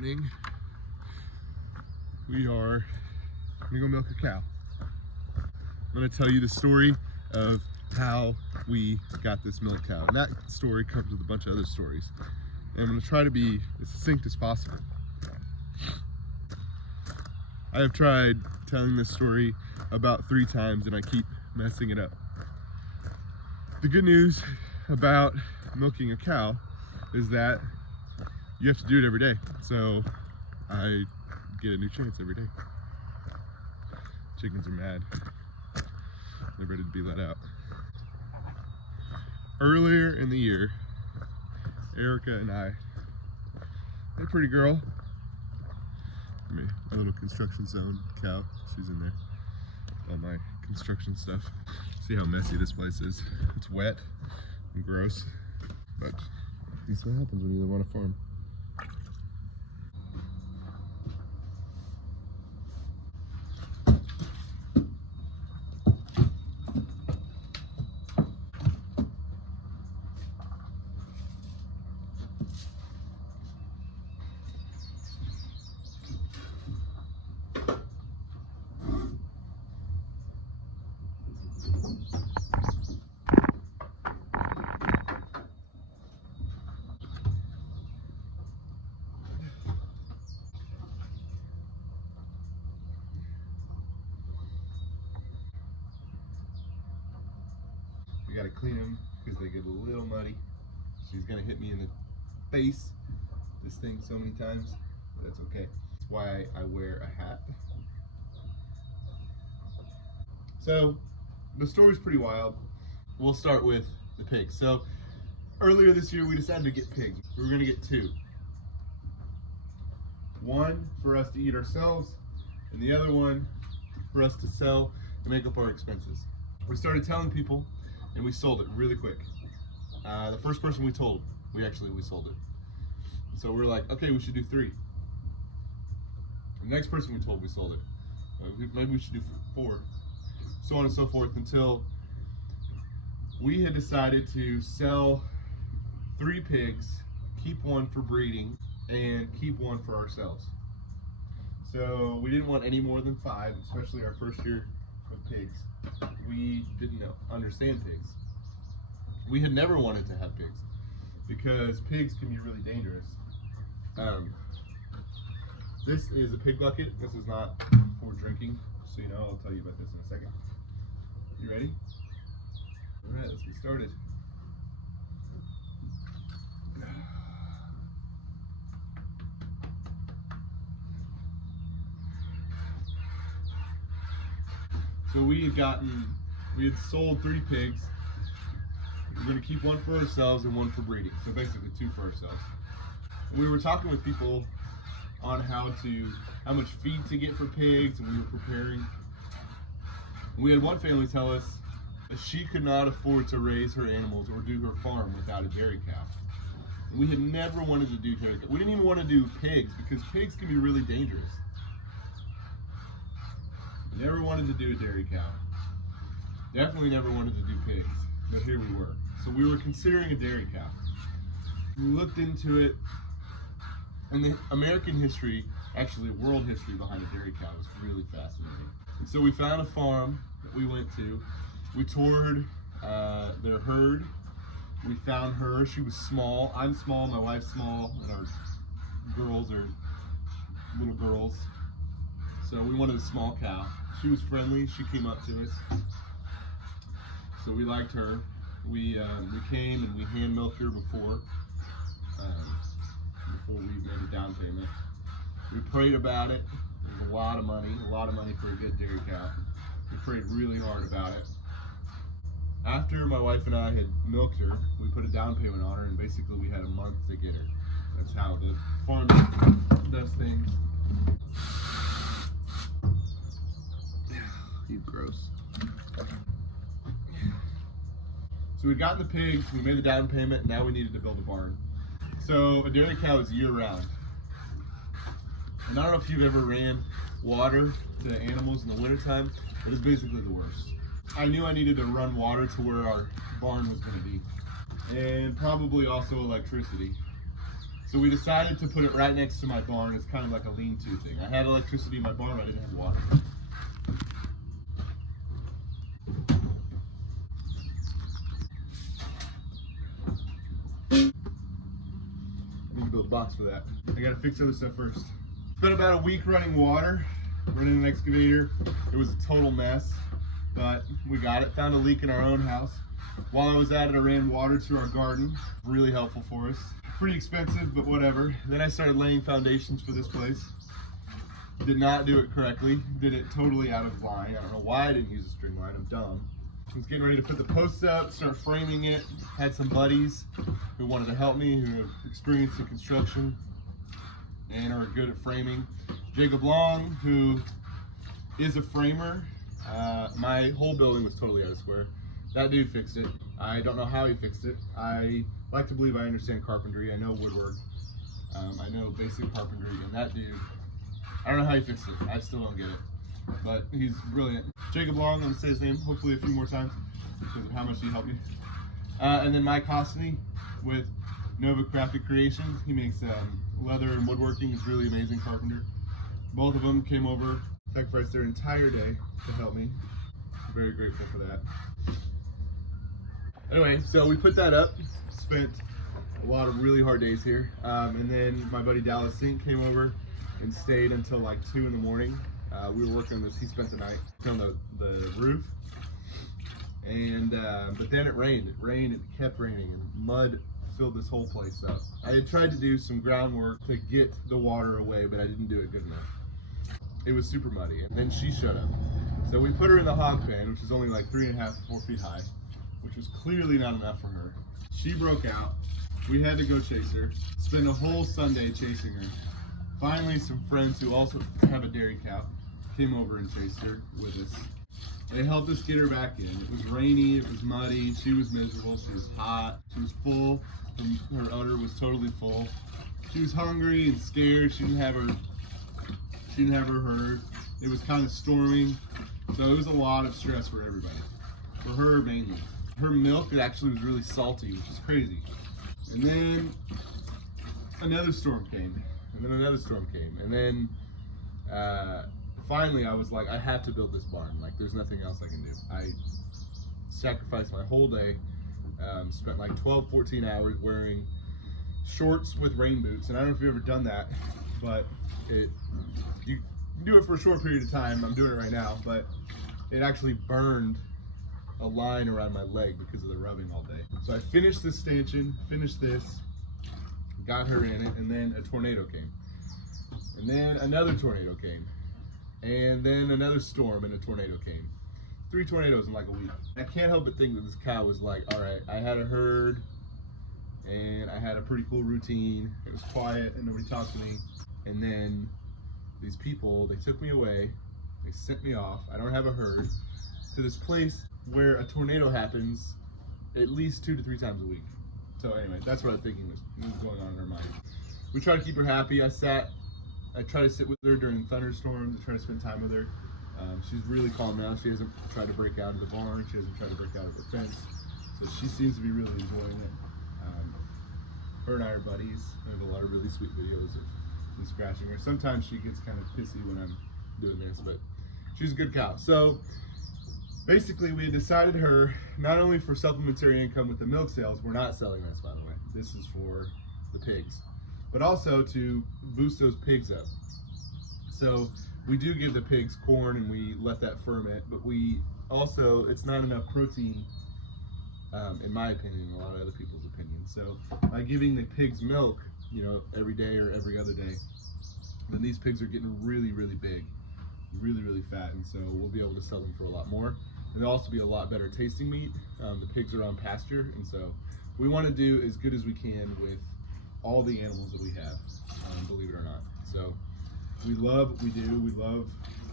morning. We are gonna go milk a cow. I'm gonna tell you the story of how we got this milk cow. And that story comes with a bunch of other stories. And I'm gonna try to be as succinct as possible. I have tried telling this story about 3 times and I keep messing it up. The good news about milking a cow is that you have to do it every day. So I get a new chance every day. Chickens are mad. They're ready to be let out. Earlier in the year, Erica and I, hey pretty girl, my little construction zone cow, she's in there, all my construction stuff. See how messy this place is. It's wet and gross, but this is what happens when you live on a farm. We gotta clean them because they get a little muddy. She's gonna hit me in the face, this thing, so many times, but that's okay. That's why I wear a hat. So, the story's pretty wild. We'll start with the pigs. So, earlier this year we decided to get pigs. We were gonna get 2. One for us to eat ourselves, and the other one for us to sell and make up our expenses. We started telling people, and we sold it really quick. The first person we told, we sold it. So we're like, okay, we should do 3. The next person we told, we sold it. Maybe we should do 4. So on and so forth until we had decided to sell 3 pigs, keep 1 for breeding, and keep 1 for ourselves. So we didn't want any more than 5, especially our first year of pigs. We didn't understand pigs. We had never wanted to have pigs because pigs can be really dangerous. This is a pig bucket. This is not for drinking, so you know, I'll tell you about this in a second. You ready? All right, let's get started. So we had sold 3 pigs. We're gonna keep 1 for ourselves and 1 for breeding. So basically 2 for ourselves. We were talking with people on how much feed to get for pigs, and we were preparing. We had one family tell us that she could not afford to raise her animals or do her farm without a dairy cow. We had never wanted to do dairy cow. We didn't even want to do pigs because pigs can be really dangerous. Never wanted to do a dairy cow. Definitely never wanted to do pigs, but here we were. So we were considering a dairy cow. We looked into it, and the American history, actually world history behind a dairy cow is really fascinating. And so we found a farm that we went to. We toured their herd. We found her. She was small. I'm small, my wife's small, and our girls are little girls. So we wanted a small cow. She was friendly. She came up to us. So we liked her. We came and we hand milked her before we made a down payment. We prayed about it. It was a lot of money for a good dairy cow. We prayed really hard about it. After my wife and I had milked her, we put a down payment on her, and basically we had a month to get her. That's how the farm does things. You gross. So we'd gotten the pigs, we made the down payment, and now we needed to build a barn. So a dairy cow is year-round. And I don't know if you've ever ran water to animals in the wintertime, but it's basically the worst. I knew I needed to run water to where our barn was going to be, and probably also electricity. So we decided to put it right next to my barn. It's kind of like a lean-to thing. I had electricity in my barn, but I didn't have water. I need to build a box for that. I gotta fix other stuff first. It's been about a week running water, running an excavator. It was a total mess, but we got it. Found a leak in our own house. While I was at it, I ran water to our garden. Really helpful for us. Pretty expensive, but whatever. Then I started laying foundations for this place. Did not do it correctly. Did it totally out of line. I don't know why I didn't use a string line. I'm dumb. I was getting ready to put the posts up, start framing it. Had some buddies who wanted to help me, who have experience in construction and are good at framing. Jacob Long, who is a framer. My whole building was totally out of square. That dude fixed it. I don't know how he fixed it. I like to believe I understand carpentry. I know woodwork. I know basic carpentry, and that dude, I don't know how he fixed it. I still don't get it, but he's brilliant. Jacob Long, I'm gonna say his name hopefully a few more times because of how much he helped me. And then Mike Hostany with Nova Crafted Creations. He makes leather and woodworking. He's really amazing carpenter. Both of them came over, sacrificed their entire day to help me. I'm very grateful for that. Anyway, so we put that up, spent a lot of really hard days here. And then my buddy Dallas Sink came over and stayed until like 2 in the morning. We were working on this. He spent the night on the roof. And but then it rained. It kept raining, and mud filled this whole place up. I had tried to do some groundwork to get the water away, but I didn't do it good enough. It was super muddy, and then she showed up. So we put her in the hog pen, which is only like 3.5 to 4 feet high, which was clearly not enough for her. She broke out. We had to go chase her. Spend a whole Sunday chasing her. Finally, some friends who also have a dairy cow came over and chased her with us. They helped us get her back in. It was rainy, it was muddy, she was miserable, she was hot, she was full, her udder was totally full. She was hungry and scared, she didn't have her herd. It was kind of storming, so it was a lot of stress for everybody. For her mainly. Her milk, it actually was really salty, which is crazy. And then another storm came, and then another storm came, and then finally I was like, I have to build this barn. Like, there's nothing else I can do. I sacrificed my whole day, spent like 12, 14 hours wearing shorts with rain boots, and I don't know if you've ever done that, but you do it for a short period of time. I'm doing it right now, but it actually burned a line around my leg because of the rubbing all day. So I finished this stanchion, finished this, got her in it, and then a tornado came. And then another tornado came. And then another storm and a tornado came. 3 tornadoes in like a week. I can't help but think that this cow was like, all right, I had a herd and I had a pretty cool routine. It was quiet and nobody talked to me. And then these people, they took me away. They sent me off. I don't have a herd, to this place where a tornado happens at least 2 to 3 times a week. So anyway, that's what I'm thinking was going on in her mind. We try to keep her happy. I try to sit with her during thunderstorms and try to spend time with her. She's really calm now. She hasn't tried to break out of the barn. She hasn't tried to break out of the fence. So she seems to be really enjoying it. Her and I are buddies. I have a lot of really sweet videos of me scratching her. Sometimes she gets kind of pissy when I'm doing this, but she's a good cow. So basically we had decided her, not only for supplementary income with the milk sales, we're not selling this by the way. This is for the pigs. But also to boost those pigs up. So we do give the pigs corn and we let that ferment, but we also, it's not enough protein, in my opinion, and a lot of other people's opinions. So by giving the pigs milk, you know, every day or every other day, then these pigs are getting really, really big, really, really fat, and so we'll be able to sell them for a lot more. And they'll also be a lot better tasting meat. The pigs are on pasture, and so we want to do as good as we can with all the animals that we have, believe it or not. So we love what we do. We love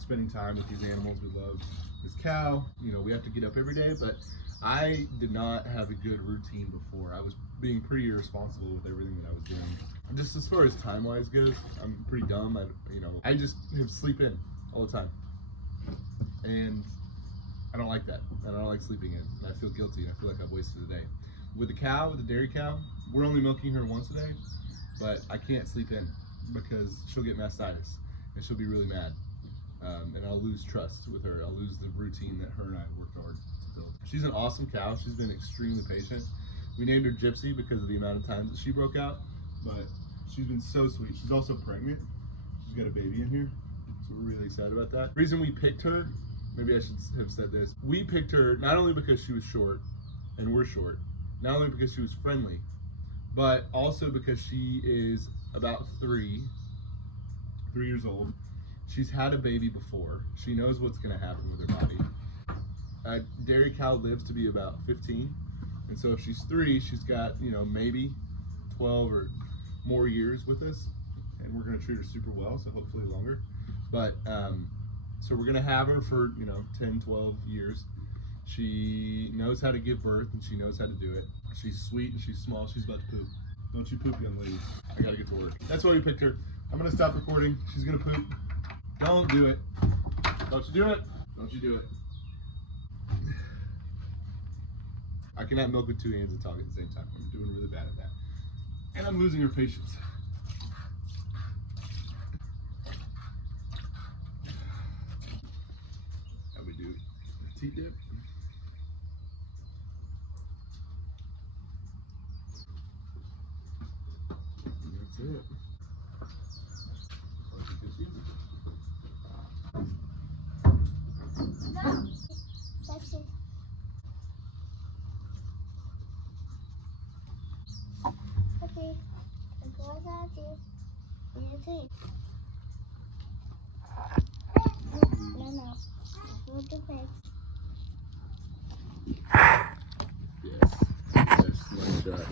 spending time with these animals. We love this cow. You know, we have to get up every day, but I did not have a good routine before. I was being pretty irresponsible with everything that I was doing. Just as far as time-wise goes, I'm pretty dumb. I just have sleep in all the time, and I don't like that. I don't like sleeping in, and I feel guilty. I feel like I've wasted a day. With the cow, with the dairy cow, we're only milking her once a day, but I can't sleep in because she'll get mastitis and she'll be really mad. And I'll lose trust with her. I'll lose the routine that her and I worked hard to build. She's an awesome cow. She's been extremely patient. We named her Gypsy because of the amount of times that she broke out, but she's been so sweet. She's also pregnant. She's got a baby in here, so we're really excited about that. The reason we picked her, maybe I should have said this, we picked her not only because she was short, and we're short, not only because she was friendly, but also because she is about 3 years old. She's had a baby before. She knows what's gonna happen with her body. A dairy cow lives to be about 15. And so if she's 3, she's got, you know, maybe 12 or more years with us. And we're gonna treat her super well, so hopefully longer. But, so we're gonna have her for, you know, 10, 12 years. She knows how to give birth and she knows how to do it. She's sweet and she's small. She's about to poop. Don't you poop, young lady. I gotta get to work. That's why we picked her. I'm gonna stop recording. She's gonna poop. Don't do it. Don't you do it. Don't you do it. I cannot milk with 2 hands and talk at the same time. I'm doing really bad at that. And I'm losing her patience. How we do a tea dip. And that's it. Okay, and go out there. No. Move the face. Yes. Yes, nice shot.